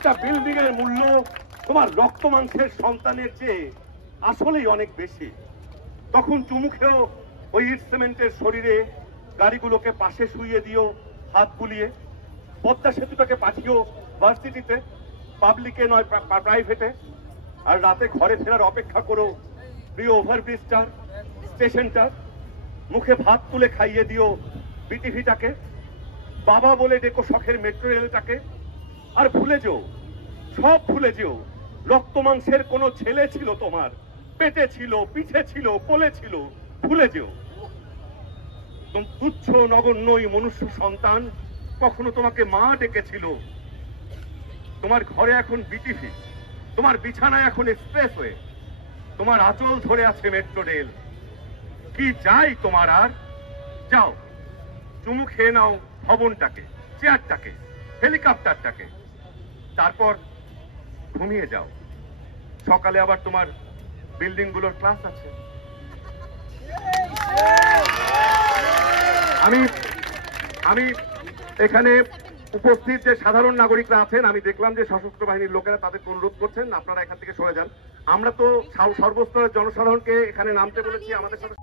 একটা বিল্ডিং এর মূল্য তোমার রক্ত মাংসের সন্তানের চেয়ে আসলেই অনেক বেশি। তখন চুমু খেয়েও ওই ইট সিমেন্টের শরীরে গাড়িগুলোকে পাশে শুইয়ে দিও হাত বুলিয়ে, পদ্মা সেতুটাকে পাঠিও ভার্সিটিতে, পাবলিকে নয় প্রাইভেটে, আর রাতে ঘরে ফেরার অপেক্ষা করো প্রিয় ওভারব্রিজটার, স্টেশনটার, মুখে ভাত তুলে খাইয়ে দিও বিটিভিটাকে, বাবা বলে ডেকো শখের মেট্রো রেলটাকে। আর ভুলে যেও, সব ভুলে যেও, রক্ত মাংসের কোনো ছেলে ছিল তোমার, পেটে ছিল, পিঠে ছিল, কোলে ছিল, ভুলে যেও। তুচ্ছ নগণ্যই মনুষ্য সন্তান কখনো তোমাকে মা ডেকেছিল। তোমার ঘরে এখন বিটিভি, তোমার বিছানায় এখন এক্সপ্রেসওয়ে, তোমার আঁচল ধরে আছে মেট্রো রেল। কি চাই তোমার আর? যাও চুমু খেয়ে নাও ভবনটাকে, চেয়ারটাকে, হেলিকপ্টারটাকে, তারপর ঘুমিয়ে যাও। সকালে আবার তোমার বিল্ডিং গুলোর ক্লাস আছে। আমি এখানে উপস্থিত যে সাধারণ নাগরিকরা আছেন, আমি দেখলাম যে সশস্ত্র বাহিনীর লোকেরা তাদের অনুরোধ করছেন আপনারা এখান থেকে সরে যান। আমরা তো সর্বস্তরের জনসাধারণকে এখানে নামতে বলেছি আমাদের সাথে।